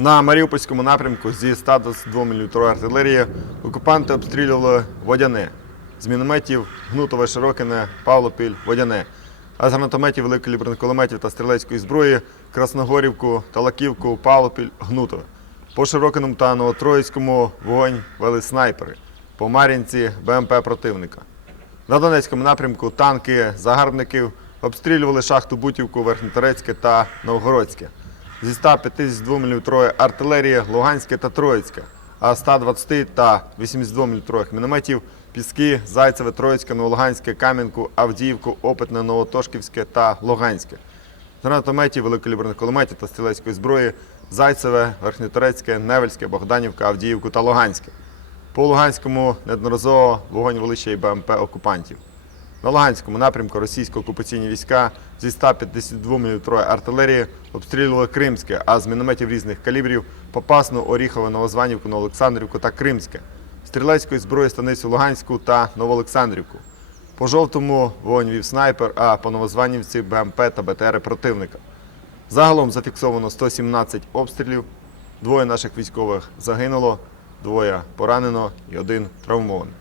На Маріупольському напрямку зі 122 мм артилерії окупанти обстрілювали Водяне. З мінометів Гнутове, Широкине, Павлопіль, Водяне. А з гранатометів великокаліберних кулеметів та стрілецької зброї Красногорівку, Талаківку, Павлопіль, Гнутове. По Широкиному та Новотроїцькому вогонь вели снайпери. По Мар'їнці БМП противника. На Донецькому напрямку танки загарбників обстрілювали шахту Бутівку, Верхньоторецьке та Новгородське. Зі 152 мм артилерії Луганське та Троїцьке, а 120 та 82 мм мінометів Піски, Зайцеве, Троїцьке, Новолуганське, Кам'янку, Авдіївку, Опитне, Новотошківське та Луганське. Гранатометів, великокаліберних кулеметів та стрілецької зброї Зайцеве, Верхньоторецьке, Невельське, Богданівка, Авдіївку та Луганське. По Луганському неодноразово вогонь вели ще БМП окупантів. На Луганському напрямку російсько-окупаційні війська зі 152 мм артилерії обстрілювали Кримське, а з мінометів різних калібрів Попасну, Оріхове, Новозванівку, Новоолександрівку та Кримське. Стрілецької зброї станицю Луганську та Новоолександрівку. По жовтому вогонь вів снайпер, а по Новозванівці БМП та БТР противника. Загалом зафіксовано 117 обстрілів. Двоє наших військових загинуло, двоє поранено і один травмований.